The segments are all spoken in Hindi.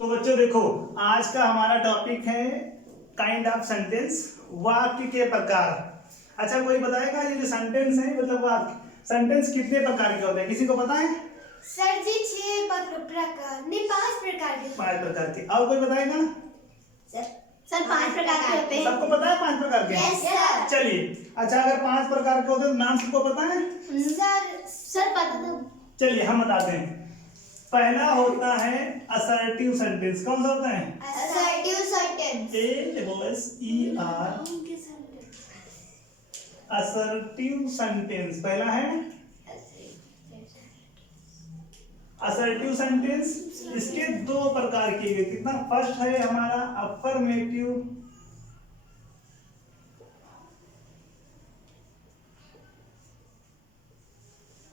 तो बच्चों देखो, आज का हमारा टॉपिक है काइंड ऑफ सेंटेंस, वाक्य के प्रकार। अच्छा, कोई बताएगा ये जो सेंटेंस है मतलब वाक्य, सेंटेंस कितने प्रकार के होते हैं, किसी को पता है? सर जी 6 प्रकार नहीं 5 प्रकार के। 5 प्रकार के। और कोई बताएगा? सर 5 प्रकार के होते हैं। सबको पता है 5 प्रकार के? Yes sir. चलिए, अच्छा अगर 5 प्रकार के होते हैं तो नाम सबको पता है? सर पता था। चलिए हम बताते हैं। पहला होता है असर्टिव सेंटेंस। कौन सा होता है? Assertive sentence. ASER assertive sentence पहला है। असर्टिव सेंटेंस इसके 2 प्रकार किए गए। कितना? फर्स्ट है हमारा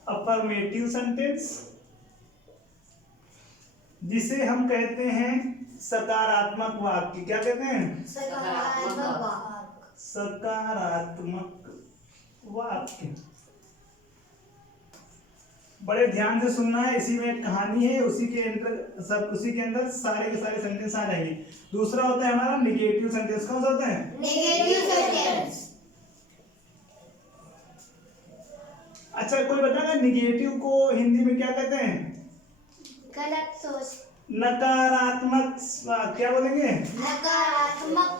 अफर्मेटिव सेंटेंस, जिसे हम कहते हैं सकारात्मक वाक्य। क्या कहते हैं? सकारात्मक वाक्य। सकारात्मक वाक्य। बड़े ध्यान से सुनना है, इसी में एक कहानी है, उसी के अंदर सारे के सारे सेंटेंस आ जाएंगे। दूसरा होता है हमारा निगेटिव सेंटेंस। कौन सा होता है? Negative sentence. अच्छा, कोई बताएगा निगेटिव को हिंदी में क्या कहते हैं? गलत सोच। नकारात्मक। क्या बोलेंगे? नकारात्मक।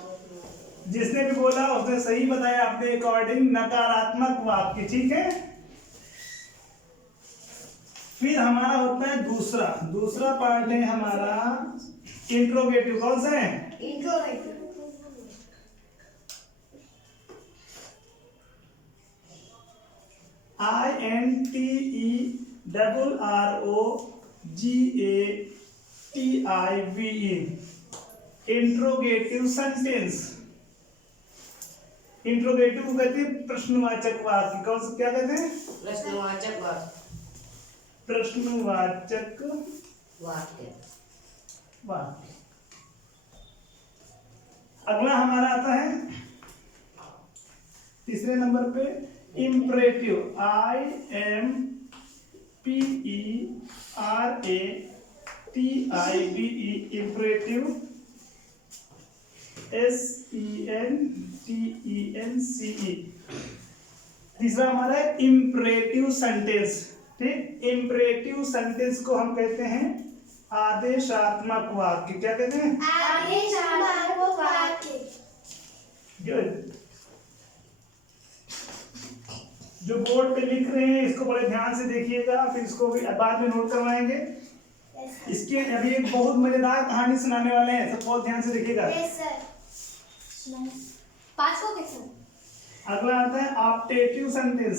जिसने भी बोला उसने सही बताया अपने अकॉर्डिंग, नकारात्मक वाक्य। ठीक है। फिर हमारा होता है दूसरा पार्ट है हमारा इंट्रोगेटिव। कौन सा है? Interrogative. INTERROGATIVE interrogative sentence. Interrogative को कहते हैं प्रश्नवाचक वाक्य। कौन सा क्या कहते हैं? प्रश्नवाचक वाक्य। प्रश्नवाचक वाक्य। वाक्य। अगला हमारा आता है तीसरे नंबर पे इम्परेटिव। IMPERATIVE imperative. SENTENCE। तीसरा हमारा है इम्परेटिव सेंटेंस। ठीक, इम्परेटिव सेंटेंस को हम कहते हैं आदेशात्मक वाक्य। क्या कहते हैं? आदेशात्मक वाक्य। गुड। जो बोर्ड पे लिख रहे हैं इसको बड़े ध्यान से देखिएगा, फिर इसको भी बाद में नोट करवाएंगे। इसके अभी एक बहुत मजेदार कहानी सुनाने वाले हैं, सब बहुत ध्यान से देखिएगा। Yes sir. 5 को कैसे? अगला आता है optative sentence.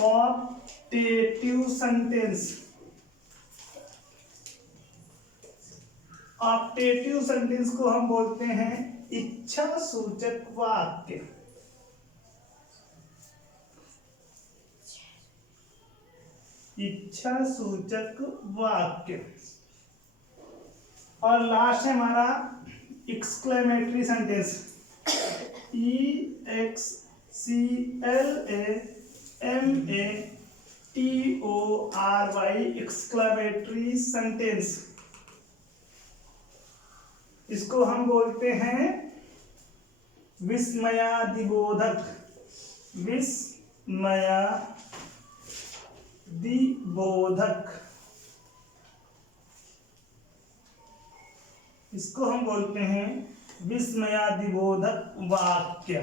Optative sentence. Optative sentence को हम बोलते हैं इच्छा सूचक वाक्य। इच्छा सूचक वाक्य। और लास्ट है हमारा exclamatory sentence. EXCLAMATORY exclamatory sentence. इसको हम बोलते हैं विस्मयादिबोधक। विस्मयादिबोधक, इसको हम बोलते हैं विस्मयादिबोधक वाक्य।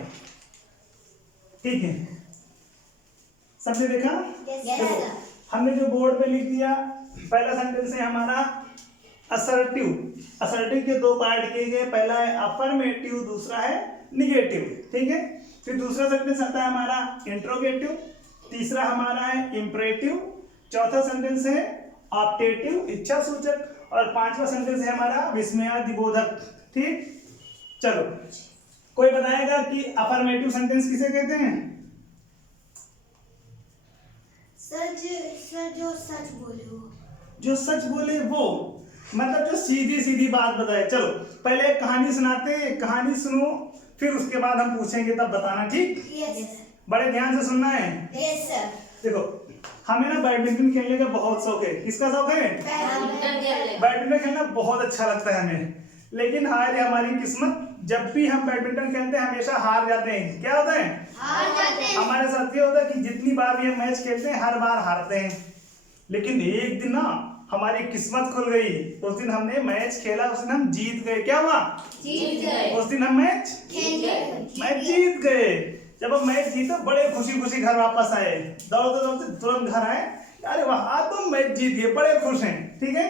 ठीक है, सबने देखा? Yes sir. हमने जो बोर्ड पे लिख दिया, पहला सेंटेंस है हमारा असर्टिव। असर्टिव के 2 पार्ट किए गए, पहला है अफर्मेटिव, दूसरा है निगेटिव। ठीक है। फिर दूसरा सेंटेंस आता है हमारा इंट्रोगेटिव, तीसरा हमारा है इंपरेटिव, चौथा सेंटेंस है ऑप्टेटिव इच्छा सूचक, और 5वां सेंटेंस है हमारा विस्मयादिबोधक। ठीक, चलो कोई बताएगा कि अफर्मेटिव सेंटेंस किसे कहते हैं? सर जो सच बोले वो। जो सच बोले वो, मतलब जो सीधी सीधी बात बताए। चलो पहले एक कहानी सुनाते हैं, कहानी सुनो, फिर उसके बाद हम पूछेंगे, तब बताना। ठीक, यस बड़े ध्यान से सुनना है। Yes sir. देखो, हमें ना बैडमिंटन खेलने का बहुत शौक है। किसका शौक है? बैडमिंटन खेलने। बैडमिंटन खेलना बहुत अच्छा लगता है हमें, लेकिन हार है हमारी किस्मत। जब भी हम बैडमिंटन खेलते हैं हमेशा हार जाते हैं। क्या होता है? हार जाते हैं। हमारे साथ ये होता है कि जितनी बार भी हम मैच खेलते हैं हर बार हारते हैं। लेकिन एक दिन ना हमारी किस्मत खुल गई। उस दिन हमने मैच खेला, उस दिन हम जीत गए। क्या हुआ? जीत गए। उस दिन हम मैच जीत गए। जब हम मैच जीते बड़े खुशी खुशी घर वापस आए, दौड़ते दौड़ते तुरंत घर आए, अरे वाह आज तो मैच जीत गए, बड़े खुश हैं। ठीक है,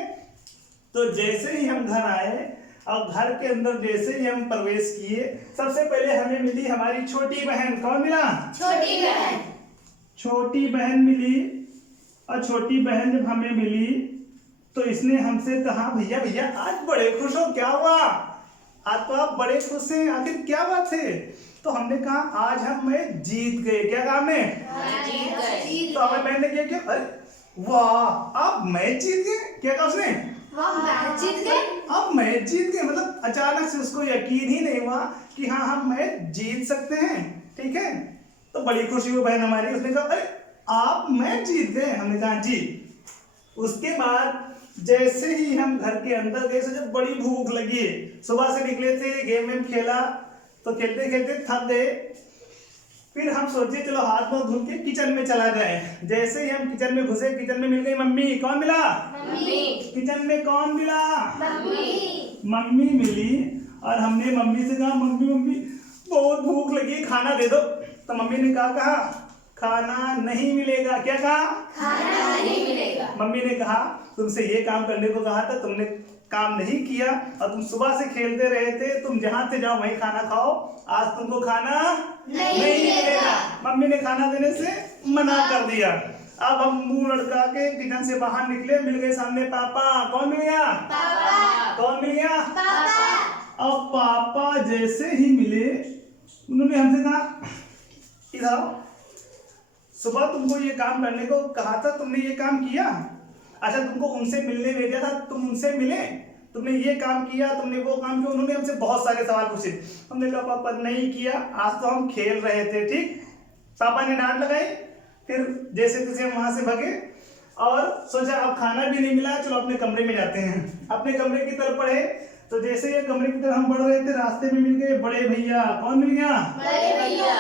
तो जैसे ही हम घर आए और घर के अंदर जैसे ही हम प्रवेश किए, सबसे पहले हमें मिली हमारी छोटी बहन। कौन मिला? छोटी बहन। छोटी बहन मिली। और छोटी बहन जब हमें मिली तो इसने हमसे कहा, भैया भैया आज बड़े खुश हो, क्या हुआ? आज तो आप बड़े खुश हैं, आखिर क्या बात है? तो हमने कहा आज हम मैच जीत गए। क्या कहा हमने? जीत गए। तो हमें बहन ने क्या किया, अरे वाह आप मैच जीत गए। क्या कहा उसने? हम मैच जीत गए। अब मैच जीत गए, मतलब अचानक से उसको यकीन ही नहीं हुआ कि हाँ हम मैच जीत सकते हैं। ठीक है, तो बड़ी खुशी हुई बहन हमारी। उसने कहा अरे आप मैच जीत गए। हमने कहा जी। उसके बाद जैसे ही हम घर के अंदर गए, जब बड़ी भूख लगी, सुबह से निकले थे, गेम वेम खेला, तो खेलते खेलते थक गए। फिर हम सोचे चलो हाथ मुंह धो के किचन में चला जाए। जैसे ही हम किचन में घुसे, किचन में मिल गई मम्मी। कौन मिला? मम्मी। किचन में कौन मिला? मम्मी। मम्मी मिली। और हमने मम्मी से कहा मम्मी मम्मी बहुत भूख लगी, खाना दे दो। तो मम्मी ने कहा खाना नहीं मिलेगा। क्या कहा? खाना नहीं मिलेगा। मम्मी ने कहा तुमसे ये काम करने को कहा था, तुमने काम नहीं किया और तुम सुबह से खेलते रहे थे, तुम जहां से जाओ वहीं खाना खाओ, आज तुमको खाना नहीं मिलेगा। मम्मी ने खाना देने से मना कर दिया। अब हम मुंह लटका के किचन से बाहर निकले, मिल गए सामने पापा। कौन मिल गया? पापा। कौन मिल गया? पापा। अब पापा जैसे ही मिले, उन्होंने हमसे कहा इधर आओ, सुबह तुमको ये काम करने को कहा था, तुमने ये काम किया? अच्छा तुमको उनसे मिलने भेजा था, तुम उनसे मिले, तुमने ये काम किया, तुमने वो काम किया? उन्होंने हमसे बहुत सारे सवाल पूछे। हमने कहा पापा नहीं किया, आज तो हम खेल रहे थे। ठीक, पापा ने डांट लगाई। फिर जैसे तैसे हम वहां से भगे और सोचा अब खाना भी नहीं मिला, चलो अपने कमरे में जाते हैं। अपने कमरे की तरफ बढ़े, तो जैसे ये कमरे की तरफ हम बढ़ रहे थे, रास्ते में मिल गए बड़े भैया। कौन मिल गया? बड़े भैया।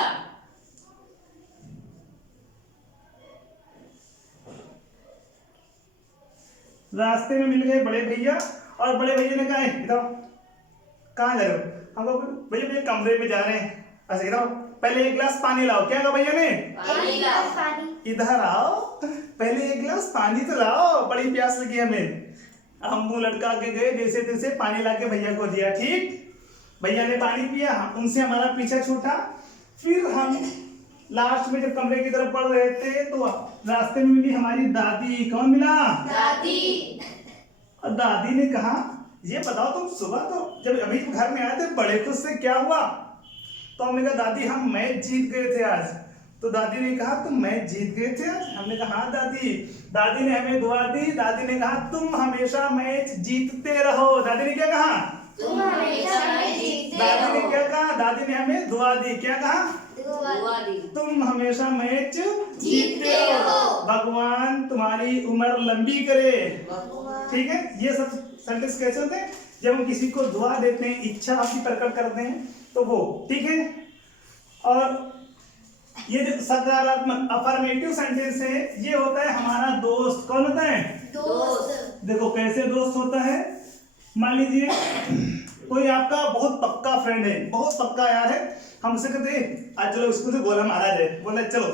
रास्ते में मिल गए बड़े भैया। और बड़े भैया ने कहा इधर कहाँ जा रहे हो? हम लोग भैया भैया कमरे में जा रहे हैं। ऐसे इधर पहले एक गिलास पानी लाओ। क्या कहा भैया ने? एक गिलास पानी। इधर आओ, पहले एक गिलास पानी तो लाओ, बड़ी प्यास लगी हमें। हम मुंह लटका के गए, जैसे तैसे पानी लाके भैया को दिया। ठीक, भैया ने पानी पिया, उनसे हमारा पीछा छूटा। फिर हम लास्ट में जब कमरे की तरफ बढ़ रहे थे तो रास्ते में मिली हमारी दादी। कौन मिला? दादी। और दादी ने कहा ये बताओ तुम सुबह तो जब अभी घर में आए थे बड़े खुश से, क्या हुआ? तो हमने कहा दादी हम मैच जीत गए थे आज। तो दादी ने कहा तुम मैच जीत गए थे आज? हमने कहा हाँ दादी। दादी ने हमें दुआ दी। दादी ने कहा तुम हमेशा मैच जीतते रहो। दादी ने क्या कहा? तुम हमेशा मैच जीतते दादी ने रहो। क्या कहा? दादी ने हमें दुआ दी। क्या कहा? दुआ दी। तुम हमेशा मैच जीतते रहो। भगवान तुम्हारी उम्र लंबी करे। ठीक है, ये सब सेंटेंस कैसे होते हैं? जब हम किसी को दुआ देते हैं, इच्छा अपनी प्रकट करते हैं, तो वो ठीक है। और ये जो सकारात्मक अफर्मेटिव सेंटेंस है, ये होता है हमारा दोस्त। कौन होता है? दोस्त। देखो कैसे दोस्त होता है। मान लीजिए कोई आपका बहुत पक्का फ्रेंड है, बहुत पक्का यार है, हमसे कहते आज चलो स्कूल से गोला मारा जाए। बोले चलो,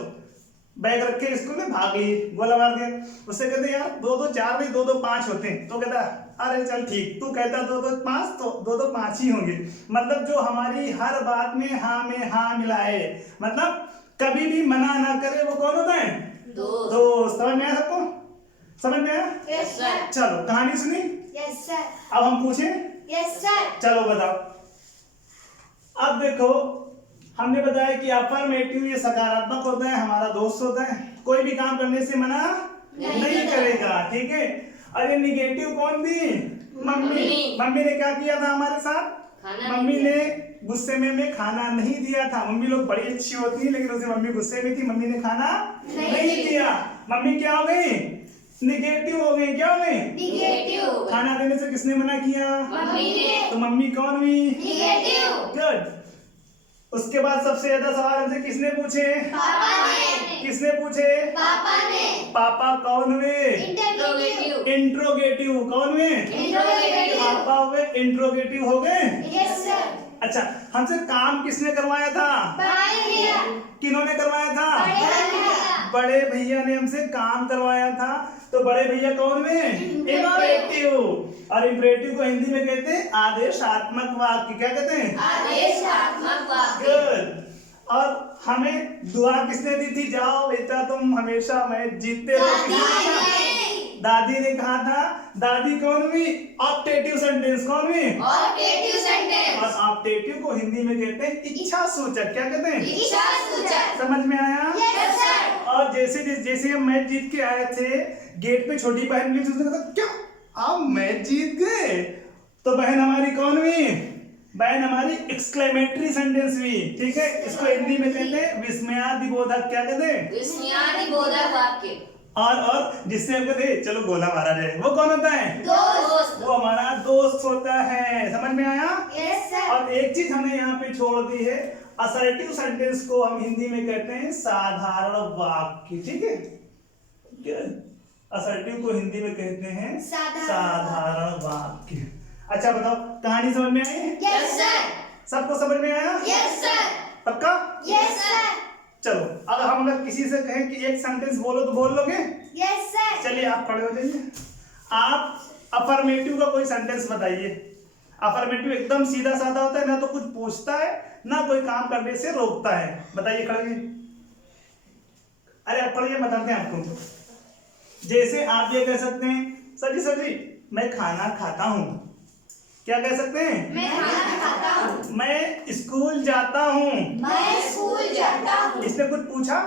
बैग रख के स्कूल में भाग ली, गोला मार दिया। उससे कहते यार दो दो चार नहीं, दो दो पांच होते हैं। तो कहता अरे चल ठीक, तू कहता दो दो पांच, तो दो दो पांच ही होंगे। मतलब जो हमारी हर बात में हाँ मिलाए, मतलब कभी भी मना ना करे, वो कौन होता है? दोस्त। समझ में आया सबको? समझ में आया? Yes sir. चलो कहानी सुनी, यस सर। अब हम पूछें। Yes sir. चलो बताओ। अब देखो हमने बताया कि अफर्मेटिव ये सकारात्मक होता है, हमारा दोस्त होता है, कोई भी काम करने से मना नहीं करेगा। ठीक है, और ये निगेटिव कौन थी? मम्मी। मम्मी ने क्या किया था हमारे साथ? मम्मी ने गुस्से में हमें खाना नहीं दिया था। मम्मी लोग बड़ी अच्छी होती है, लेकिन उसे मम्मी गुस्से में थी, मम्मी ने खाना नहीं दिया। मम्मी क्या हो गई? निगेटिव हो गई। क्या हो गई? निगेटिव। खाना देने से किसने मना किया? मम्मी ने। तो मम्मी कौन हुई? निगेटिव। गुड। उसके बाद सबसे ज्यादा सवाल हमसे किसने पूछे? पापा ने। किसने पूछे? पापा ने। पापा कौन हुए? इंटरोगेटिव। इंट्रोगेटिव। कौन हुए? इंट्रोगेटिव। पापा हुए इंट्रोगेटिव हो गए। Yes sir. अच्छा, हमसे काम किसने करवाया था? बड़े भैया। किन्होंने करवाया था? बड़े भैया। बड़े भैया ने हमसे काम करवाया था। तो बड़े भैया कौन हुए? इंपरेटिव। और इंपरेटिव को हिंदी में कहते हैं आदेशात्मक वाक्य। क्या कहते हैं? आदेशात्मक वाक्य। गुड। और हमें दुआ किसने दी थी? जाओ बेटा तुम हमेशा मैच जीतते रहो। दादी ने कहा था। दादी कौन हुई? Optative sentence. कौन हुई? Optative sentence. और ऑप्टेटिव को हिंदी में कहते हैं इच्छा सूचक। क्या कहते हैं? इच्छा सूचक। समझ में आया? Yes sir. और जैसे हम मैच जीत के आए थे, गेट पे छोटी बहन मिली, उसने कहा क्या आप मैच जीत गए? तो बहन हमारी कौन हुई? बहन हमारी एक्सक्लेमेटरी सेंटेंस हुई। ठीक है, इसको हिंदी में कहते हैं विस्मयादिबोधक। क्या कहते हैं? विस्मयादिबोधक वाक्य। और जिससे हम कहते हैं चलो गोला मारा जाए, वो कौन होता है? दोस्त। वो हमारा दोस्त होता है। समझ में आया? Yes sir. और एक चीज हमने यहाँ पे छोड़ दी है, असर्टिव सेंटेंस को हम हिंदी में कहते हैं साधारण वाक्य। ठीक है, असर्टिव को हिंदी में कहते हैं साधारण वाक्य। अच्छा बताओ, कहानी समझ में आई? Yes sir. सबको समझ में आया? Yes sir. पक्का? Yes sir. चलो, अब हम अगर किसी से कहें कि एक सेंटेंस बोलो तो बोल लोगे? Yes sir. चलिए आप खड़े हो जाइए। आप अफर्मेटिव का कोई सेंटेंस बताइए। अफर्मेटिव एकदम सीधा साधा होता है, ना तो कुछ पूछता है ना कोई काम करने से रोकता है। बताइए, खड़े होइए। अरे आप खड़े बताते हैं आपको। जैसे आप ये कह सकते हैं, सर जी मैं खाना खाता हूँ। क्या कह सकते हैं? मैं खाना खाता हूँ। मैं स्कूल जाता हूँ। मैं स्कूल जाता हूँ। इसने कुछ पूछा?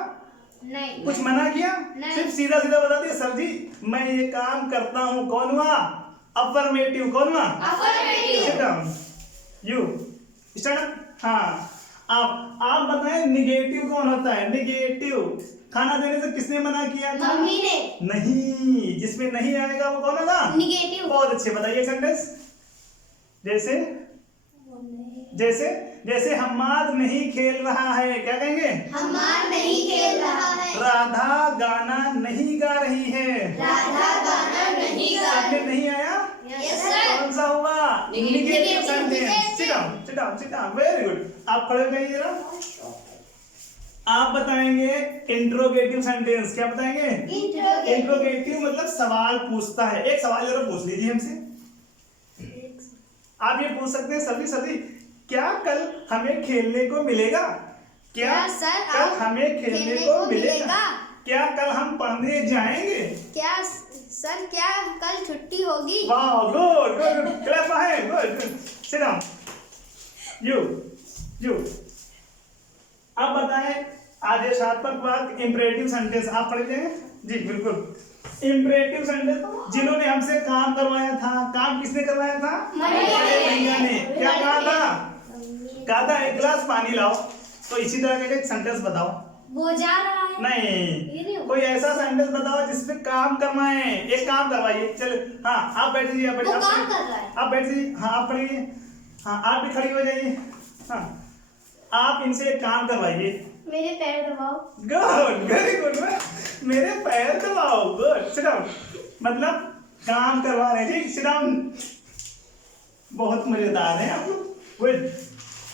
नहीं। कुछ मना किया? नहीं। सिर्फ सीधा सीधा बता दिया, सर जी मैं ये काम करता हूँ। कौन हुआ? अफर्मेटिव। कौन हुआ? Affirmative. Sit down. You. Stand up. हाँ, आप बताएं निगेटिव कौन होता है? निगेटिव। खाना देने से किसने मना किया था? मम्मी ने। नहीं, जिसमें नहीं आएगा वो कौन होगा? निगेटिव। बहुत अच्छे, बताइए सेंटेंस। जैसे हम्माद नहीं खेल रहा है। क्या कहेंगे? हमार नहीं खेल रहा है। राधा गाना नहीं गा रही है। राधा गाना नहीं गा सबने रही। नहीं आया? Yes sir. कौन सा हुआ? Negative sentence. Sit down, very good. आप खड़े हो जाइए जरा। आप बताएंगे इंट्रोगेटिव सेंटेंस। क्या बताएंगे? इंट्रोगेटिव मतलब सवाल पूछता है। एक सवाल जरा पूछ लीजिए हमसे। आप ये पूछ सकते हैं, सभी क्या कल हमें खेलने को मिलेगा? क्या सर, कल आप हमें खेलने को मिलेगा? क्या कल हम पढ़ने जाएंगे? क्या सर, क्या कल छुट्टी होगी? वाह, good good good, clap for him, good good. Sit down. You अब बताएं आदेशात्मक वाक्य, इंपरेटिव सेंटेंस। आप पढ़ लें जी, बिल्कुल। इंपरेटिव सेंटेंस, जिन्होंने हमसे काम करवाया था। काम किसने करवाया था? बड़े भैया ने। क्या कहा था? कहा था एक गिलास पानी लाओ। तो इसी तरह का एक सेंटेंस बताओ। वो जा रहा है। नहीं, कोई ऐसा सेंटेंस बताओ जिसपे काम करवाए। एक काम करवाइए। चलो, हाँ आप बैठ जाइए। वो काम कर रहा है। आप बैठ जाइए। हाँ आप पढ़िए। हाँ आप भी खड़ी हो जाइए। हाँ, आप इनसे एक काम करवाइए। मेरे पैर दबाओ। Good, very good. मेरे पैर दबाओ। Good, sit down. मतलब काम करवा रहे। ठीक, सिट डाउन। बहुत मजेदार है आप लोग। गुड।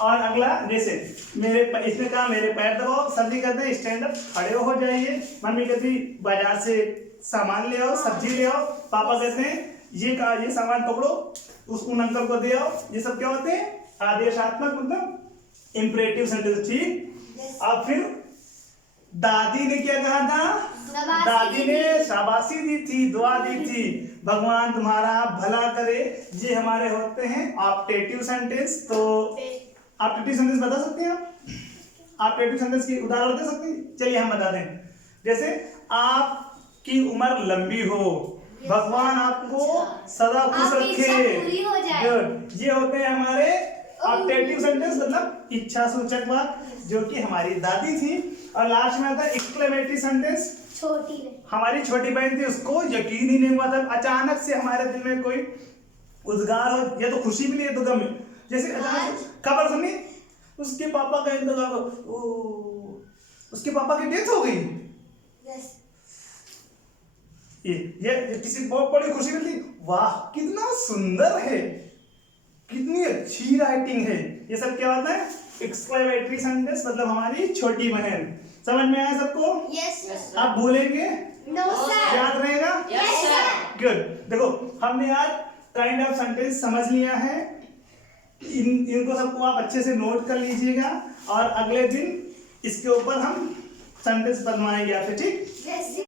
और अगला, जैसे इसने कहा मेरे पैर दबाओ। सर्दी कहते हैं स्टैंड अप, खड़े हो जाइए। मम्मी कहती बाजार से सामान ले आओ, सब्जी ले आओ। पापा कहते हैं ये सामान पकड़ो, उस उन अंकल को दे आओ। ये सब क्या होते हैं? आदेशात्मक मतलब इंपरेटिव सेंटेंस। ठीक। अब फिर दादी ने क्या कहा था? दादी ने शाबाशी दी थी, दुआ दी थी, भगवान तुम्हारा भला करे। ये हमारे होते हैं ऑप्टेटिव सेंटेंस। तो ऑप्टेटिव सेंटेंस बता सकते हैं आप? ऑप्टेटिव सेंटेंस की उदाहरण दे सकते हैं? चलिए हम बता दें। जैसे आपकी उम्र लंबी हो, भगवान आपको सदा खुश रखे। गुड। ये होते हैं हमारे ऑप्टेटिव सेंटेंस मतलब इच्छा सूचक वाक्य, जो कि हमारी दादी थी। और लास्ट में आता है एक्सक्लेमेटरी सेंटेंस, छोटी है। हमारी छोटी बहन थी, उसको यकीन ही नहीं हुआ था, अचानक से हमारे दिल में कोई उद्गार हो, या तो खुशी मिली या तो गम। जैसे अचानक से खबर सुनी उसके पापा का इंतजार, उसके पापा की डेथ हो गई। यस। ये किसी बहुत बड़ी खुशी मिलती, वाह कितना सुंदर है, कितनी अच्छी राइटिंग है। ये सब क्या होता है? एक्सक्लेमेटरी सेंटेंस, मतलब हमारी छोटी बहन। समझ में आया सबको? Yes Yes, sir. आप बोलेंगे, नो सर। याद रहेगा? Yes sir. गुड। देखो हमने आज काइंड ऑफ सेंटेंस समझ लिया है, इनको सबको आप अच्छे से नोट कर लीजिएगा, और अगले दिन इसके ऊपर हम सेंटेंस बनवाएंगे आपसे, ठीक? यस।